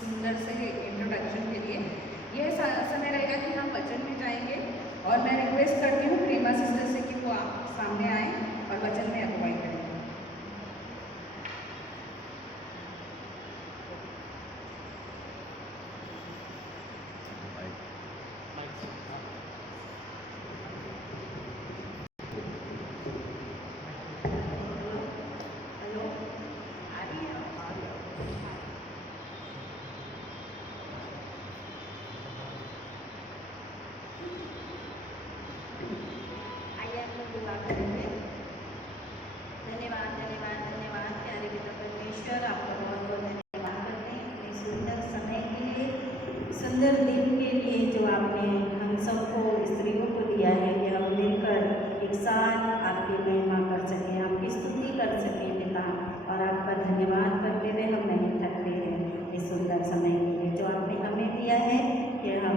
सुंदर से इंट्रोडक्शन के लिए यह समय रहेगा कि हम वचन में जाएंगे और मैं रिक्वेस्ट करती हूँ प्रेमा सिस्टर से कि वो आप सामने आए और वचन में अगुवाई करें। धन्यवाद धन्यवाद धन्यवाद प्यारे पिता परमेश्वर, आपका बहुत बहुत धन्यवाद करते हैं अपने सुंदर समय के लिए, सुंदर दिन के लिए जो आपने हम सबको स्त्रियों को दिया है कि हम मिलकर एक साथ आपकी महिमा कर सकें, आपकी स्तुति कर सकें पिता। और आपका धन्यवाद करते हुए हम नहीं थकते हैं इस सुंदर समय के लिए जो आपने हमें दिया है कि हम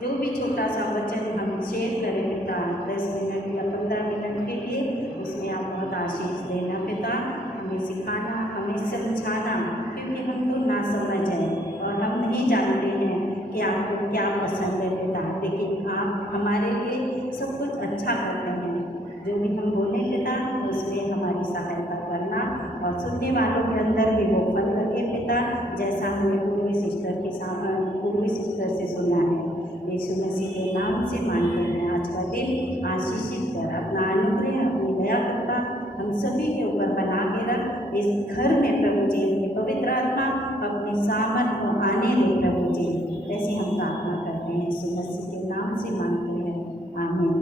जो भी छोटा सा वचन हम शेयर करें पिता 10 मिनट या 15 मिनट के लिए, उसमें आप बहुत आशीष देना पिता, हमें सिखाना, हमें समझाना, क्योंकि हम तो ना समझ हैं और हम नहीं जानते हैं कि आपको क्या पसंद है पिता, लेकिन आप हमारे लिए सब कुछ अच्छा करते हैं। जो भी हम बोले पिता उसमें हमारी सहायता करना और सुनने वालों के अंदर भी वो फल लगे पिता, जैसा हमने पूर्वी सिस्टर के सामने पूर्वी सिस्टर से सुना है। यीशु मसीह के नाम से मांगते हैं आज का दिन आशीषित कर, अपना अनुग्रह अपनी दया कृपा हम सभी के ऊपर बना के रख। इस घर में प्रभु जी अपनी पवित्र आत्मा अपने सामर्थ को आने दे प्रभु जी, ऐसे हम प्रार्थना करते हैं यीशु मसीह के नाम से मांगते हैं, आमीन।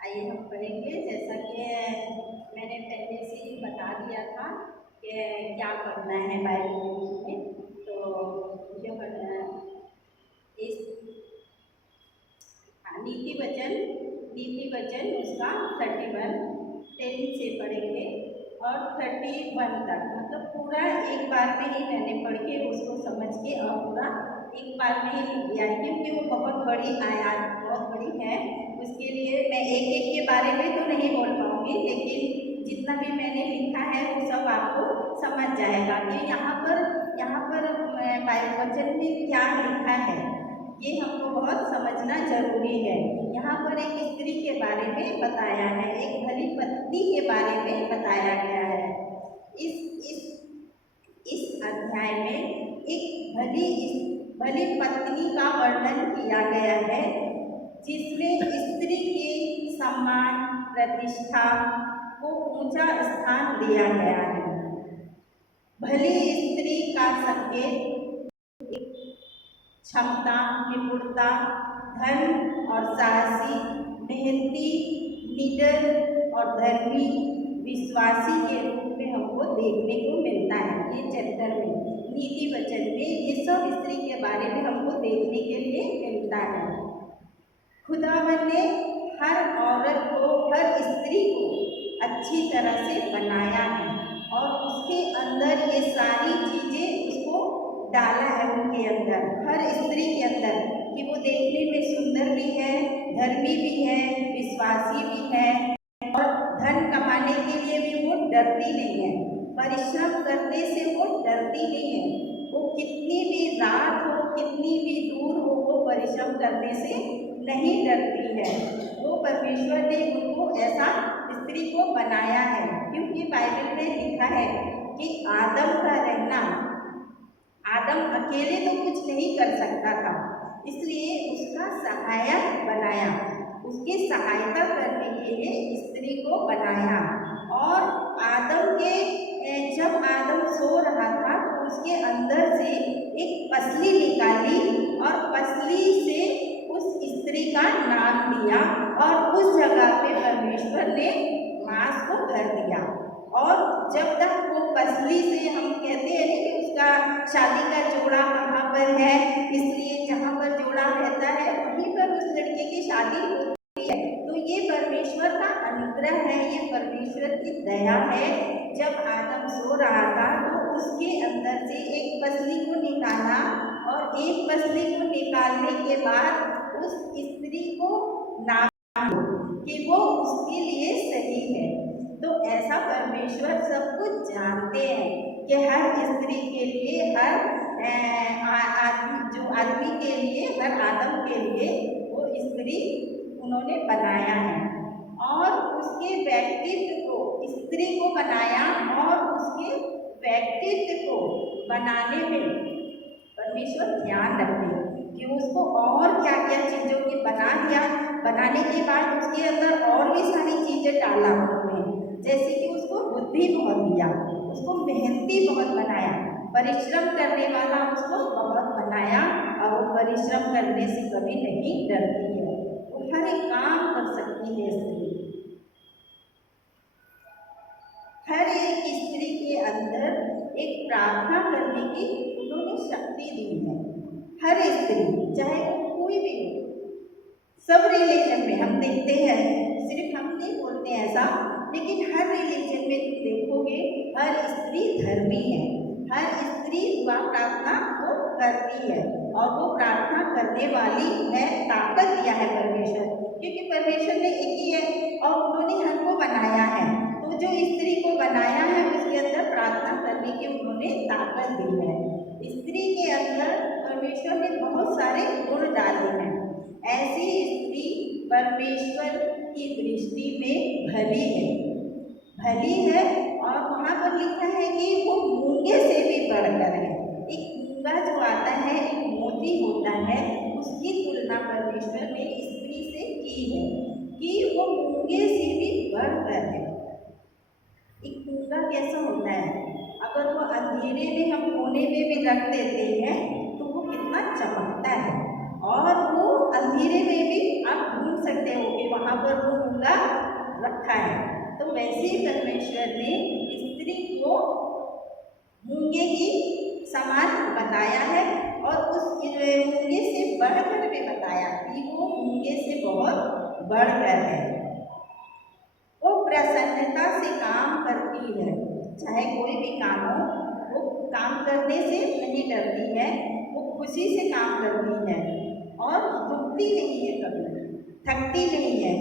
आइए हम पढ़ेंगे, जैसा कि मैंने पहले से ही बता दिया था कि क्या पढ़ना है बाइबल में, तो मुझे पढ़ना इस नीति वचन उसका 31 से पढ़ेंगे और 31 तक, मतलब पूरा एक बार में ही मैंने पढ़ के उसको समझ के और पूरा एक बार में ही लिख दिया, क्योंकि वो बहुत बड़ी आयत बहुत बड़ी है, उसके लिए मैं एक एक के बारे में तो नहीं बोल पाऊँगी, लेकिन जितना भी मैंने लिखा है वो सब आपको समझ जाएगा कि यहाँ पर बाइबल वचन में क्या लिखा है, ये हमको बहुत समझना जरूरी है। यहाँ पर एक स्त्री के बारे में बताया है, एक भली पत्नी के बारे में बताया गया है। इस अध्याय में एक भली पत्नी का वर्णन किया गया है, जिसमें स्त्री के सम्मान प्रतिष्ठा को ऊंचा स्थान दिया गया है। भली स्त्री का संकेत क्षमता, निपुणता, धन और साहसी, मेहनती, निडर और धर्मी विश्वासी के रूप में हमको देखने को मिलता है। ये चैप्टर में नीति वचन में ये सब स्त्री के बारे में हमको देखने के लिए मिलता है। खुदावन ने हर औरत को, हर स्त्री को अच्छी तरह से बनाया है और उसके अंदर ये सारी चीज़ें उसको डाला है, उनके अंदर, हर स्त्री के अंदर, कि वो देखने में सुंदर भी है, धर्मी भी है, विश्वासी भी है और धन कमाने के लिए भी वो डरती नहीं है, परिश्रम करने से वो डरती नहीं है, वो कितनी भी रात हो, कितनी भी दूर हो, वो परिश्रम करने से नहीं डरती है। वो परमेश्वर ने उनको ऐसा स्त्री को बनाया है, क्योंकि बाइबल में लिखा है कि आदम का रहना, आदम अकेले तो कुछ नहीं कर सकता था, इसलिए उसका सहायक बनाया, उसकी सहायता करने के लिए स्त्री को बनाया। और जब आदम सो रहा था तो उसके अंदर से एक पसली निकाली और पसली से उस स्त्री का नाम दिया और उस जगह पे परमेश्वर ने मांस को भर दिया। और जब तक वो पसली से, हम कहते हैं कि उसका शादी का जोड़ा कहाँ पर है, इसलिए जहाँ पर जोड़ा रहता है वहीं पर उस लड़के की शादी होती है। तो ये परमेश्वर का अनुग्रह है, ये परमेश्वर की दया है। जब आदम सो रहा था तो उसके अंदर से एक पसली को निकाला और एक पसली को निकालने के बाद उस स्त्री को नाम कि वो उसके लिए सही है। तो ऐसा परमेश्वर सब कुछ जानते हैं कि हर स्त्री के लिए, हर आदमी के लिए, हर आदम के लिए वो स्त्री उन्होंने बनाया है और उसके व्यक्तित्व को, स्त्री को बनाया और उसके व्यक्तित्व को बनाने में परमेश्वर ध्यान रखते हैं कि उसको और क्या क्या चीज़ों की बना दिया। बनाने के बाद उसके अंदर और भी सारी चीज़ें डाला उन्होंने, जैसे कि उसको बुद्धि बहुत दिया, उसको मेहनती बहुत बनाया, परिश्रम करने वाला उसको बहुत बनाया और वो परिश्रम करने से कभी नहीं डरती है, वो हर एक काम कर सकती है स्त्री। हर एक स्त्री के अंदर एक प्रार्थना करने की उन्होंने शक्ति दी है। हर स्त्री, चाहे वो कोई भी हो, सब रिलीजन में हम देखते हैं, सिर्फ हम नहीं बोलते हैं ऐसा, लेकिन हर रिलीजन में तुम देखोगे हर स्त्री धर्मी है, हर स्त्री दुआ प्रार्थना वो करती है और वो प्रार्थना करने वाली है, ताकत दिया है परमेश्वर, क्योंकि परमेश्वर ने एक ही है और उन्होंने हमको बनाया है। तो जो स्त्री को बनाया है उसके अंदर प्रार्थना करने की उन्होंने ताकत दी है। स्त्री के अंदर परमेश्वर ने बहुत सारे गुण डाले हैं। ऐसी स्त्री परमेश्वर की दृष्टि में भली है और वहाँ पर लिखा है कि वो मूंगे से भी बढ़कर है। एक मूंगा जो आता है, एक मोती होता है, उसकी तुलना परमेश्वर ने स्त्री से की है कि वो मूंगे से भी बढ़कर है। एक मूंगा कैसा होता है, अगर वो अंधेरे में हम कोने में भी रख देते हैं तो वो कितना चमकता है और वो अंधेरे में भी आप ढूंढ सकते हो कि वहाँ पर वो मूंगा रखा है। तो वैसे ही परमेश्वर ने स्त्री को मूंगे की समान बताया है और उस मूंगे से बढ़कर भी बताया कि वो मूंगे से बहुत बढ़कर है। वो प्रसन्नता से काम करती है, चाहे कोई भी काम हो, वो काम करने से नहीं डरती है, वो खुशी से काम करती है और रुकती नहीं है, कभी थकती नहीं है।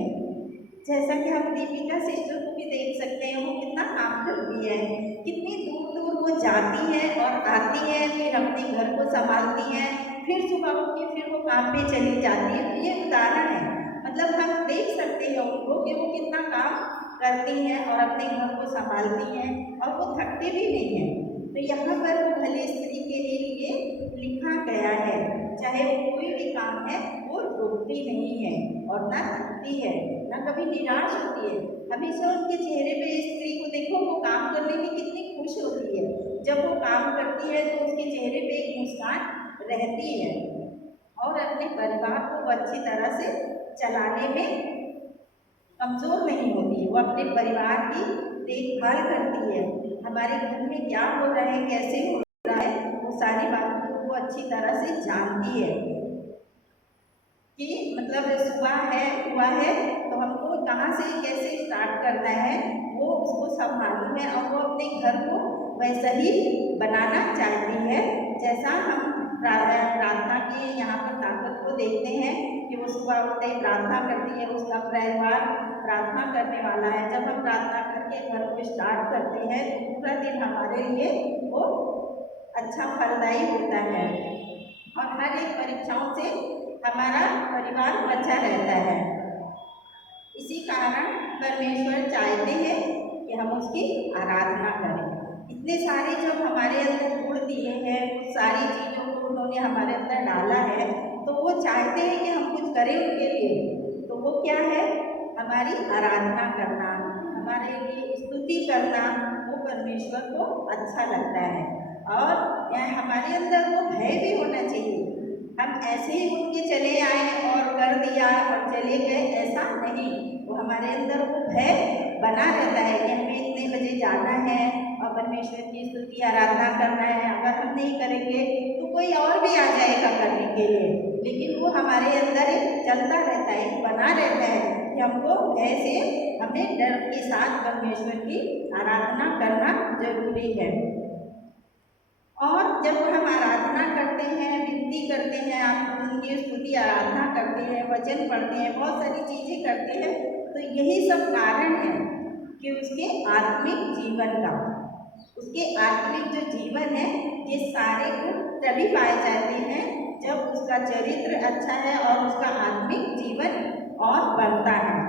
जैसा कि हम दीपिका सिस्टर को भी देख सकते हैं, वो कितना काम करती है, कितनी दूर दूर वो जाती है और आती है, फिर अपने घर को संभालती है, फिर सुबह उठ के फिर वो काम पे चली जाती है। ये उदाहरण है, मतलब हम देख सकते हैं उनको कि वो कितना काम करती हैं और अपने घर को संभालती हैं और वो थकती भी नहीं है। तो यहाँ पर भले स्त्री के लिए लिखा गया है, चाहे वो कोई भी काम है वो रुकती नहीं है और ना थकती है, ना कभी निराश होती है। हमेशा उनके चेहरे पे स्त्री को देखो, वो काम करने में कितनी खुश होती है। जब वो काम करती है तो उसके चेहरे पे एक मुस्कान रहती है और अपने परिवार को अच्छी तरह से चलाने में कमज़ोर नहीं होती है। वो अपने परिवार की देखभाल करती है, हमारे घर में क्या हो रहा है, कैसे हो रहा है, वो सारी बातों को वो अच्छी तरह से जानती है कि मतलब सुबह है, हुआ है तो हमको कहाँ से कैसे स्टार्ट करना है, वो उसको सब मालूम है और वो अपने घर को वैसा ही बनाना चाहती है जैसा हम प्रार्थना की यहाँ पर ताकत को देखते हैं कि वो सुबह उठते ही प्रार्थना करती है, उसका परिवार प्रार्थना करने वाला है। जब हम प्रार्थना करके घर को स्टार्ट करते हैं तो पूरा दिन हमारे लिए वो अच्छा फलदायी होता है और हर एक परीक्षाओं से हमारा परिवार बचा रहता है। इसी कारण परमेश्वर चाहते हैं कि हम उसकी आराधना करें। इतने सारे जब हमारे अंदर गुण दिए हैं, कुछ सारी चीज़ों को उन्होंने हमारे अंदर डाला है, तो वो चाहते हैं कि हम कुछ करें उनके लिए। तो वो क्या है, हमारी आराधना करना, हमारे लिए स्तुति करना, वो परमेश्वर को अच्छा लगता है और हमारे अंदर वो भय भी होना चाहिए। हम ऐसे ही उनके चले आए और कर दिया और चले गए, ऐसा नहीं। वो हमारे अंदर वो भय बना रहता है कि हमें इतने बजे जाना है और परमेश्वर की स्तुति आराधना करना है। अगर हम नहीं करेंगे तो कोई और भी आ जाएगा करने के लिए, लेकिन वो हमारे अंदर चलता रहता है, बना रहता है कि हमको ऐसे हमें डर के साथ परमेश्वर की आराधना करना जरूरी है। और जब हम आराधना करते हैं, विनती करते हैं, आप उनकी स्तुति आराधना करते हैं, वचन पढ़ते हैं, बहुत सारी चीज़ें करते हैं, तो यही सब कारण है कि उसके आत्मिक जीवन का, उसके आत्मिक जो जीवन है, ये सारे गुण तभी पाए जाते हैं जब उसका चरित्र अच्छा है और उसका आत्मिक जीवन और बढ़ता है।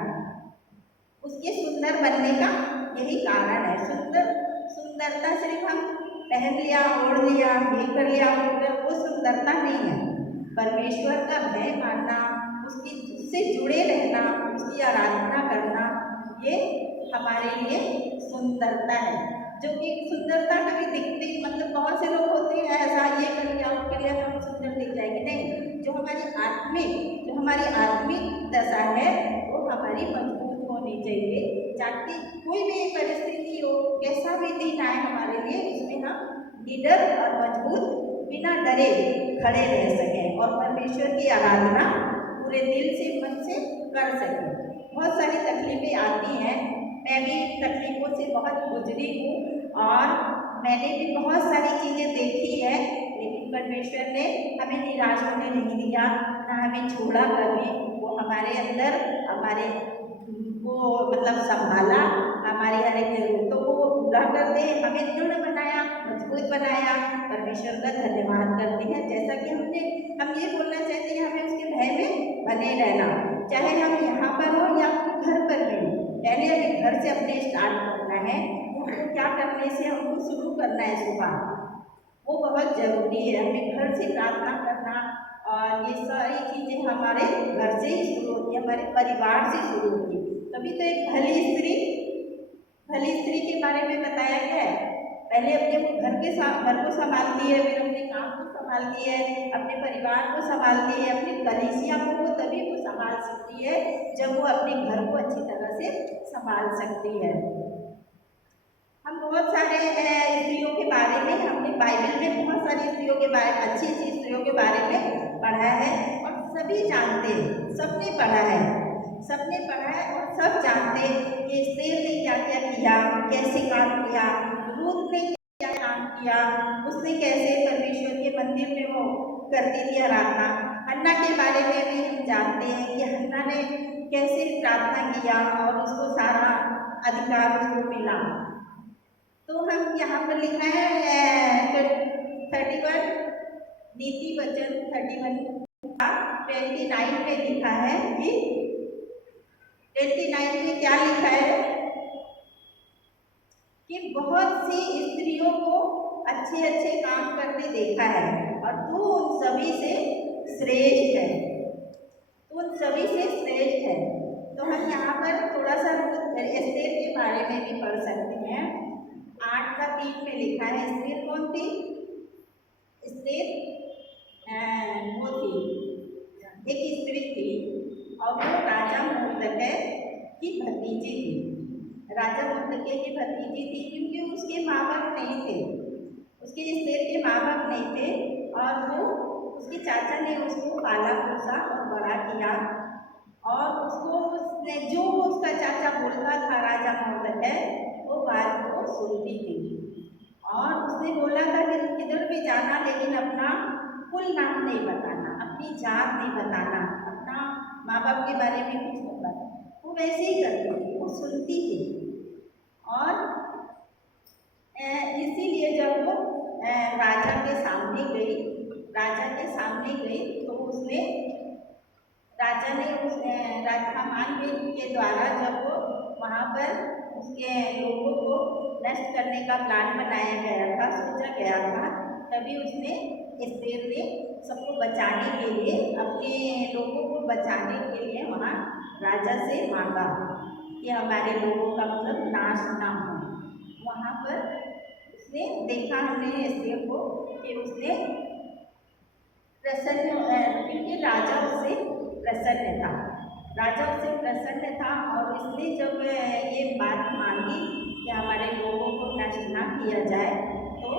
उसके सुंदर बनने का यही कारण है। सुंदरता सिर्फ हम पहन लिया, ओढ़ लिया, ये कर लिया, वो सुंदरता नहीं है। परमेश्वर का भय मानना, उससे जुड़े रहना, उसकी आराधना करना, ये हमारे लिए सुंदरता है। जो कि सुंदरता कभी दिखती, मतलब बहुत से लोग होते हैं ऐसा, ये कर लिया, वो कर लिया तो हम सुंदर दिख जाएंगे, नहीं। जो हमारी आत्मिक दशा है वो हमारी मजबूत होनी चाहिए, ताकि कोई भी परिस्थिति हो, कैसा भी दिन आए हमारे लिए, उसमें हम निडर और मजबूत बिना डरे खड़े रह सकें और परमेश्वर की आराधना पूरे दिल से, मन से कर सकें। बहुत सारी तकलीफें आती हैं, मैं भी तकलीफों से बहुत गुजरी हूँ और मैंने भी बहुत सारी चीज़ें देखी है, लेकिन परमेश्वर ने हमें निराश होने नहीं दिया, ना हमें छोड़ा कभी। वो हमारे अंदर हमारे को मतलब संभाला, हमारी हर एक जरूरतों को वो पूरा करते हैं, हमें दृढ़ बनाया, मजबूत बनाया। परमेश्वर का धन्यवाद करते हैं। जैसा कि हम ये बोलना चाहते हैं, हमें उसके भय में बने रहना, चाहे हम यहाँ पर हो या अपने घर पर भी। पहले हमें घर से अपने स्टार्ट करना है, उनको क्या करने से हमको शुरू करना है सुबह, वो बहुत ज़रूरी है। हमें घर से प्रार्थना करना और ये सारी चीज़ें हमारे घर से ही शुरू होती है, हमारे परिवार से शुरू होती है। तभी तो एक भली स्त्री के बारे में बताया गया है। पहले अपने घर को संभालती है, फिर अपने काम को संभालती है, अपने परिवार को संभालती है, अपनी कलीसिया को तभी वो संभाल सकती है जब वो अपने घर को अच्छी तरह से संभाल सकती है। हम बहुत सारे स्त्रियों के बारे में, हमने बाइबल में बहुत सारी स्त्रियों के बारे में, अच्छी स्त्रियों के बारे में पढ़ा है और सभी जानते हैं, सबने पढ़ा है और सब जानते हैं कि एस्तेर ने क्या क्या किया, कैसे काम किया, रूत ने क्या काम किया, उसने कैसे परमेश्वर के मंदिर में वो करती थी आराधना। हन्ना के बारे में भी हम जानते हैं कि हन्ना ने कैसे प्रार्थना किया और उसको सारा अधिकार उसको मिला। तो हम यहाँ पर लिखा है 31 नीति वचन 29 में लिखा है कि 29 में क्या लिखा है कि बहुत सी स्त्रियों को अच्छे अच्छे काम करते देखा है और तू उन सभी से श्रेष्ठ है। तो हम यहाँ पर थोड़ा सा एस्तेर के बारे में भी पढ़ सकते हैं। 8:3 में लिखा है, एस्तेर कौन थी? एस्तेर वो थी, एक स्त्री थी और वो राजा मुर्दकै की भतीजी थी। राजा मुर्दकै की भतीजी थी क्योंकि उसके माँ बाप नहीं थे, उसके एस्तेर के माँ बाप नहीं थे और वो उसके चाचा ने उसको पाला पोसा और बड़ा किया और उसने जो उसका चाचा बोलता था राजा मुर्दकै, वो बात को सुनती थी। और उसने बोला था कि तुम किधर भी जाना लेकिन अपना कुल नाम नहीं बताना, अपनी जात नहीं बताना, अपना माँ बाप के बारे में कुछ नहीं बताना। वो वैसे ही करती थी, वो सुनती थी। और इसीलिए जब वो राजा के सामने गई तो उसने राजा ने हामान के द्वारा जब वो वहाँ पर उसके लोगों को नष्ट करने का प्लान बनाया गया था, सोचा गया था, तभी उसने एस्तेर ने सबको बचाने के लिए, अपने लोगों को बचाने के लिए वहाँ राजा से मांगा कि हमारे लोगों का मतलब नाश ना हो। वहाँ पर उसने देखा, हमने एस्तेर को कि उसने प्रसन्न, क्योंकि राजा उससे प्रसन्न था और इसने जब ये बात मांगी कि हमारे लोगों को नष्ट ना किया जाए तो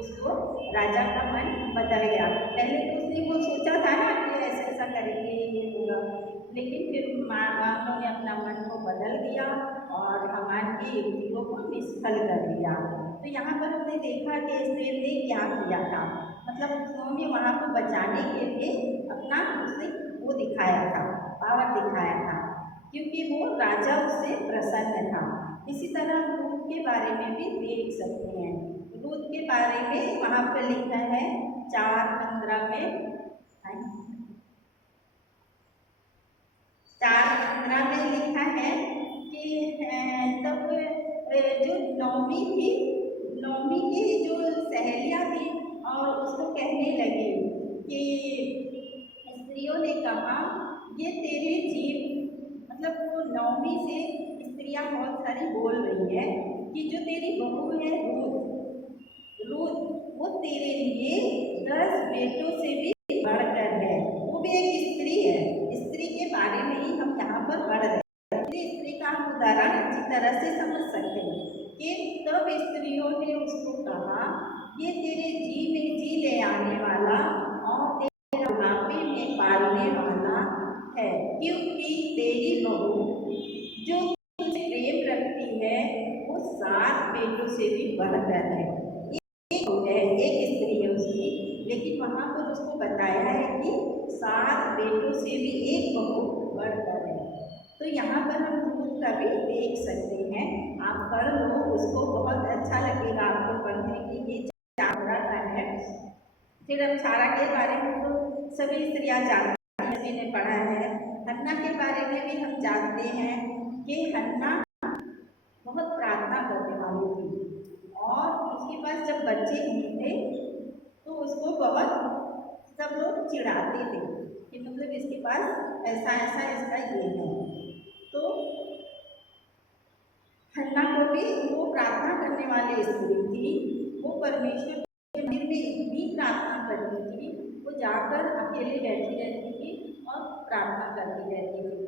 उसको राजा का मन बदल गया। पहले तो उसने वो सोचा था ना कि ऐसा करेंगे ये होगा, लेकिन फिर उन्होंने अपना मन को बदल दिया और हामान की युक्तियों को निष्फल कर दिया। तो यहाँ पर हमने देखा कि एस्तेर ने क्या किया था, मतलब उन्होंने वहाँ को बचाने के लिए अपना उसने वो दिखाया क्योंकि वो राजा उससे प्रसन्न था। इसी तरह लूत के बारे में भी देख सकते हैं। लूत के बारे में वहाँ पर लिखा है 4:15 में, 4:15 में लिखा है कि तब जो नौमी की जो सहेलियाँ थी और उसको कहने लगी कि स्त्रियों ने कहा ये तेरे जीव, मतलब वो नौमी से स्त्रियाँ बहुत सारी बोल रही है कि जो तेरी बहू है रूत वो तेरे लिए 10 बेटों से भी बढ़कर है। वो भी एक स्त्री है। स्त्री के बारे में ही हम यहाँ पर पढ़ रहे हैं। स्त्री का हम उदाहरण अच्छी तरह से समझ सकते हैं कि तब स्त्रियों ने उसको कहा ये तेरे जी में जी ले आने वाला और तेरे बुढ़ापे में पालने वाला है, क्योंकि तेरी बहू जो तुझसे प्रेम रखती है वो 7 बेटों से भी बढ़कर है। एक स्त्री है उसकी, लेकिन वहाँ पर उसको बताया है कि 7 बेटों से भी एक बहू बढ़कर है। तो यहाँ पर हम लूत का भी देख सकते हैं। आप पढ़ लो, उसको बहुत अच्छा लगेगा आपको पढ़ने की। ये चारा का है। फिर अब चारा के बारे में तो सभी स्त्रियाँ जानती हैं, सभी ने पढ़ा है। हन्ना के बारे में भी हम जानते हैं कि हन्ना बहुत प्रार्थना करने वाली थी और उसके पास जब बच्चे नहीं थे तो उसको बहुत सब लोग चिढ़ाते थे कि मतलब इसके पास ऐसा ऐसा इसका ये है। तो हन्ना को भी वो प्रार्थना करने वाली स्त्री थी। वो परमेश्वर के मंदिर में इतनी प्रार्थना करती थी, वो जाकर अकेले बैठी रहती थी और प्रार्थना करती रहती थी।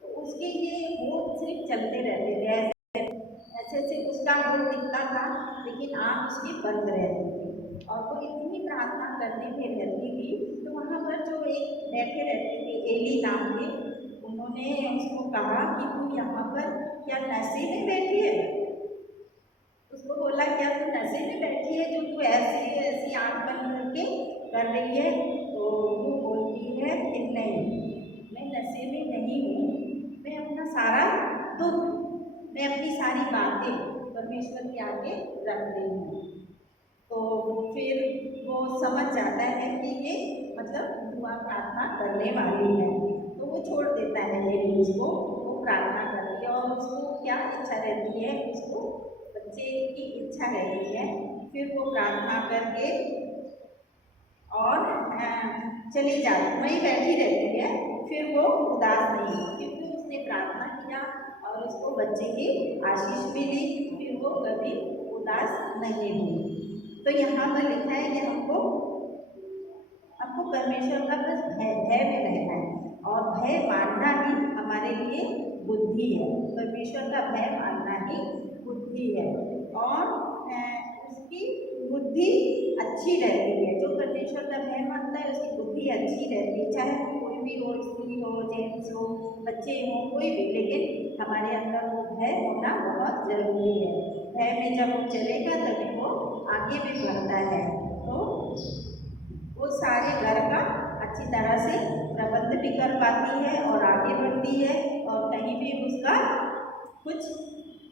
तो उसके ये होठ सिर्फ चलते रहते थे, ऐसे ऐसे उसका होठ दिखता था लेकिन आँख उसकी बंद रहती थी और वो इतनी प्रार्थना करने में रहती थी। तो वहाँ पर जो एक बैठे रहते थे एली नाम के, उन्होंने उसको कहा कि तू यहाँ पर क्या नशे में बैठी है? उसको बोला क्या तू नशे में बैठी है जो तू ऐसी ऐसी आँख बंद करके कर रही है? तो वो बोलती है कि नहीं, मैं नशे में नहीं हूँ, मैं अपना सारा दुख, मैं अपनी सारी बातें परमेश्वर के आगे रख रही हूँ। तो फिर वो समझ जाता है कि ये मतलब दुआ प्रार्थना करने वाली है, तो वो छोड़ देता है लेकिन उसको, वो प्रार्थना करती है और उसको क्या इच्छा रहती है, उसको बच्चे की इच्छा रहती है। फिर वो प्रार्थना करके और चली जाती, वहीं बैठी रहती है। फिर वो उदास नहीं, क्योंकि उसने प्रार्थना किया और उसको बच्चे की आशीष मिली, फिर वो कभी उदास नहीं हुई। तो यहाँ पर लिखा है कि हमको परमेश्वर का बस भय में रहना है और भय मानना ही हमारे लिए बुद्धि है। परमेश्वर का भय मानना ही बुद्धि है और उसकी बुद्धि अच्छी रहती है। जो परमेश्वर का भय मानता है उसकी बुद्धि अच्छी रहती है, चाहे वो कोई भी हो, स्त्री हो, जेंट्स हो, बच्चे हो, कोई भी, लेकिन हमारे अंदर वो भय होना बहुत जरूरी है। भय में जब वो चलेगा तभी वो आगे भी बढ़ता है, तो वो सारे घर का अच्छी तरह से प्रबंध भी कर पाती है और आगे बढ़ती है और कहीं भी उसका कुछ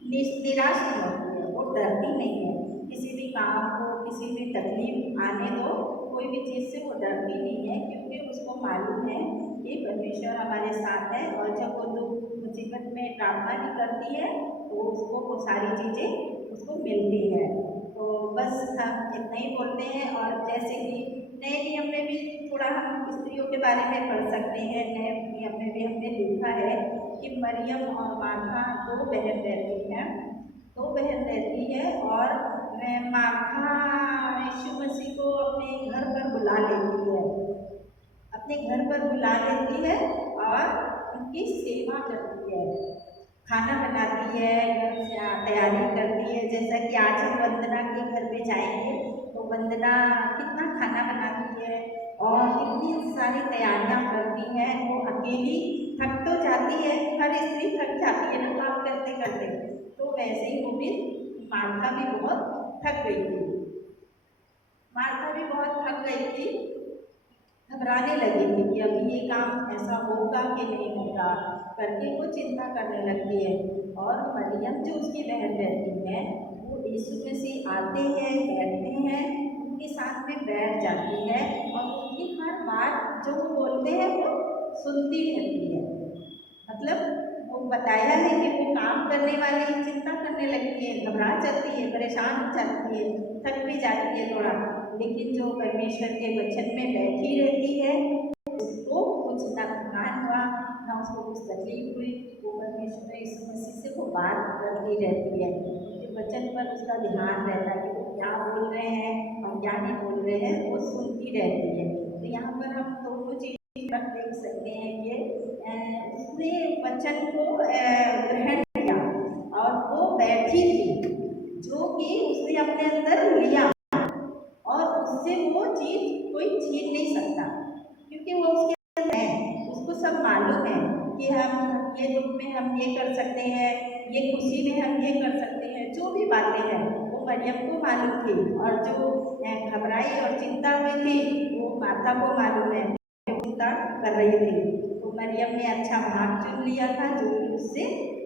निराश नहीं होती है, वो डरती नहीं है। किसी भी काम को, किसी भी तकलीफ आने दो, कोई भी चीज़ से वो डरती नहीं है, क्योंकि उसको मालूम है कि परमेश्वर हमारे साथ है और जब वो दुख मुसीबत में प्रार्थना भी करती है तो उसको वो सारी चीज़ें उसको मिलती है। तो बस हम इतना ही बोलते हैं। और जैसे कि नए नियम में भी थोड़ा हम स्त्रियों के बारे में पढ़ सकते हैं। नए नियम में भी हमने देखा है कि मरियम और मार्था दो बहन रहती हैं, और मार्था यीशु मसीह को अपने घर पर बुला लेती है, और उनकी सेवा करती है, खाना बनाती है, तैयारी करती है। जैसा कि आज हम वंदना के घर पे जाएंगे तो वंदना कितना खाना बनाती है और कितनी सारी तैयारियां करती है। वो अकेली थक तो जाती है, हर स्त्री थक जाती है ना काम करते करते, तो वैसे ही वो भी मार्था भी बहुत थक गई थी। घबराने लगी थी कि अभी ये काम ऐसा होगा कि नहीं होगा करके वो चिंता करने लगती है। और मरियम जो उसकी बहन रहती है वो यीशु मसीह आते हैं, बैठते हैं, उनके साथ में बैठ जाती है और उनकी हर बात जो वो बोलते हैं वो सुनती रहती है। मतलब वो बताया है कि वो काम करने वाली चिंता करने लगती है, घबरा जाती है, परेशान हो जाती है, थक भी जाती है थोड़ा, लेकिन जो परमेश्वर के वचन में बैठी रहती है उसको कुछ ना थकान हुआ ना उसको कुछ तकलीफ हुई, वो परमेश्वर यीशु मसीह से वो बात करती रहती है, उनके वचन पर उसका ध्यान रहता है कि वो क्या बोल रहे हैं और क्या नहीं बोल रहे हैं, वो सुनती रहती है। तो यहाँ पर हम दोनों चीज़ देख सकते हैं कि उसने वचन को ग्रहण किया और वो बैठी थी जो कि उसने अपने अंदर लिया और उससे वो चीज़ कोई छीन नहीं सकता, क्योंकि वो उसके अंदर है, उसको सब मालूम है कि हम ये दुख में हम ये कर सकते हैं, ये खुशी में हम ये कर सकते हैं, जो भी बातें हैं वो मरियम को मालूम थी। और जो घबराई और चिंता हुई थी वो माता को मालूम है, चिंता कर रही थी। तो मरियम ने अच्छा भाग चुन लिया था जो कि उससे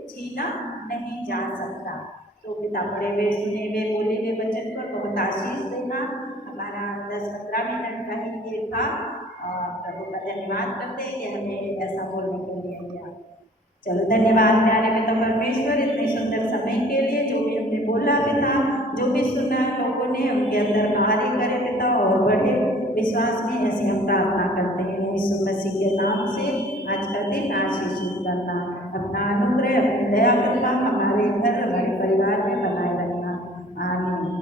छीना नहीं जा सकता। तो पिता पढ़े हुए सुने हुए बोले हुए वचन पर बहुत आशीष देना। हमारा 10-15 मिनट का ही ये था और प्रभु का धन्यवाद करते हैं कि हमें ऐसा बोलने के लिए दिया। चलो धन्यवाद प्यारे पिता परमेश्वर इतने सुंदर समय के लिए, जो भी हमने बोला पिता, जो भी सुना लोगों ने उनके अंदर भारी करे पिता और बढ़े विश्वास में, ऐसी हम प्रार्थना करते हैं यीशु मसीह के नाम से। आज का दिन आशीषित करना, अपना अनुग्रह अपनी दया करना हमारे घर हमारे परिवार में बनाए रखना। आमीन।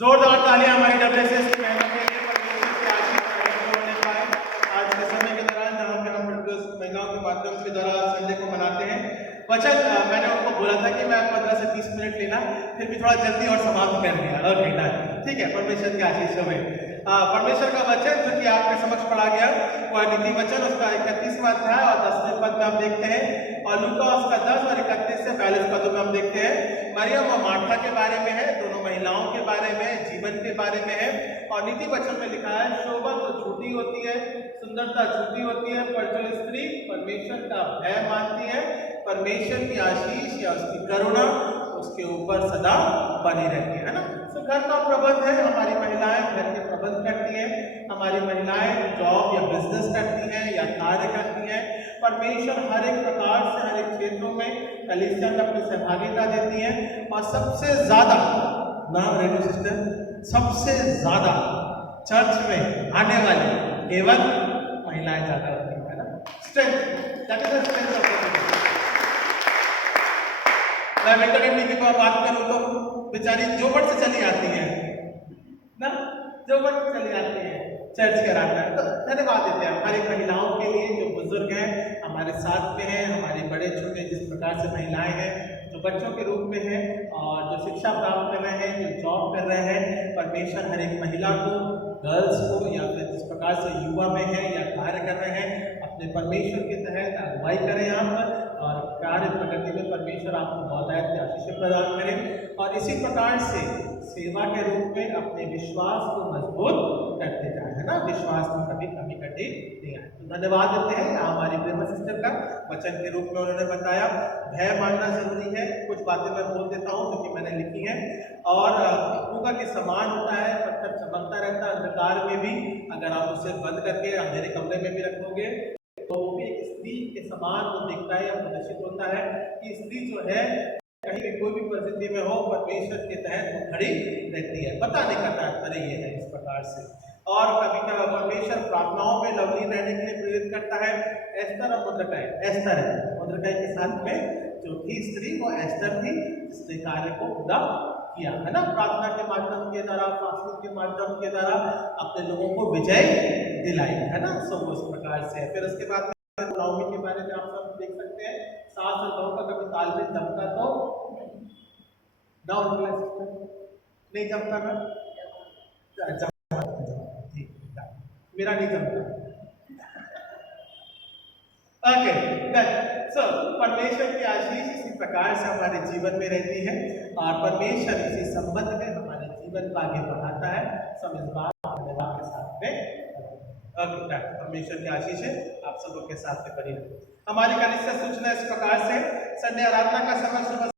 जोरदार तालियां हमारी WSS की महिला के लिए परमेश्वर की आशीष होने पाए। आज के समय के दौरान जहाँ पे हम महिलाओं के माध्यम के द्वारा संडे को मनाते हैं, वचन मैंने उनको बोला था कि मैं 15 से 20 मिनट लेना, फिर भी थोड़ा जल्दी और समाप्त कर दिया और कहना ठीक है। परमेश्वर की आशीष में परमेश्वर का वचन जो कि आपके समक्ष पढ़ा गया वह नीति वचन उसका 31वां अध्याय और 10वें पद में हम देखते हैं, और लूका उसका 10 और 31 से 42 पदों में हम देखते हैं मरियम और मार्था के बारे में है, दोनों महिलाओं के बारे में, जीवन के बारे में है। और नीति वचन में लिखा है, शोभा तो झूठी होती है, सुंदरता झूठी होती है, पर जो स्त्री परमेश्वर का भय मानती है, परमेश्वर की आशीष या उसकी करुणा उसके ऊपर सदा बनी रहती है ना। तो घर का प्रबंध है, हमारी महिलाएं घर के प्रबंध करती हैं, हमारी महिलाएं जॉब या बिजनेस करती हैं या कार्य करती हैं। परमेश्वर हर एक प्रकार से हर एक क्षेत्रों में कलीसिया में अपनी सहभागिता देती है। और सबसे ज्यादा ना रेडियो सिस्टर, सबसे ज्यादा चर्च में आने वाली केवल महिलाएं ज्यादा होती है ना। Strength, that is the strength of the. मैं वेंकटेश्वर की बात करूं तो बेचारी जोबट से चली आती है ना, जोबट से चली आती है चर्च कराता है। तो धन्यवाद देते हैं हमारी महिलाओं के लिए जो बुजुर्ग हैं हमारे साथ में हैं, हमारे बड़े छोटे जिस प्रकार से महिलाएं हैं जो बच्चों के रूप में हैं और जो शिक्षा प्राप्त कर रहे हैं, जो जॉब कर रहे हैं। परमेश्वर हर एक महिला को, गर्ल्स को या फिर जिस प्रकार से युवा में है या कार्य कर रहे हैं अपने परमेश्वर के तहत अगुवाई करें यहाँ पर, और कार्य प्रगति में परमेश्वर आपको बहुतायत की आशीष प्रदान करें, और इसी प्रकार से सेवा के रूप में अपने विश्वास को मजबूत करते जाए, है ना। विश्वास में कभी कमी कटी नहीं आए। तो धन्यवाद देते हैं हमारी प्रेमा सिस्टर का, वचन के रूप में उन्होंने बताया भय मानना जरूरी है। कुछ बातें मैं बोल देता हूँ जो कि मैंने लिखी है। और कुका के समान होता है, पत्थर चमकता रहता है अंधकार में भी, अगर आप उसे बंद करके अंधेरे कमरे में भी रखोगे तो वो भी एक स्त्री के समान वो दिखता है या प्रदर्शित होता है कि स्त्री जो है कहीं भी कोई भी परिस्थिति में हो परमेश्वर के तहत वो खड़ी रहती है। बताने का तात्पर्य ये है इस प्रकार से। और कभी कभी परमेश्वर प्रार्थनाओं में लवलीन रहने के लिए प्रेरित करता है। एस्तर और मुर्दकाई, एस्तर है मुर्दकाई के साथ में जो थी स्त्री वो एस्तर थी जिसने कार्य को पूरा किया, है ना। प्रार्थना के माध्यम के द्वारा, फास्टिंग के माध्यम के द्वारा अपने लोगों को विजय दिलाई, है ना। सो उस प्रकार से फिर उसके बाद नवमी के बारे में आप सब देख सकते हैं, 7 और 9 का कभी तालमेल जमता तो नहीं जमता ना, मेरा नहीं जमता। ओके, सो परमेश्वर की आशीष प्रकार से हमारे जीवन में रहती है और परमेश्वर इसी संबंध में हमारे जीवन को आगे बढ़ाता है। सब इस बात धन्यवाद के साथ में परमेश्वर की आशीष है आप सबों के साथ में बनी रहे। हमारी कनिष्ठ सूचना इस प्रकार से संडे आराधना का समय सुबह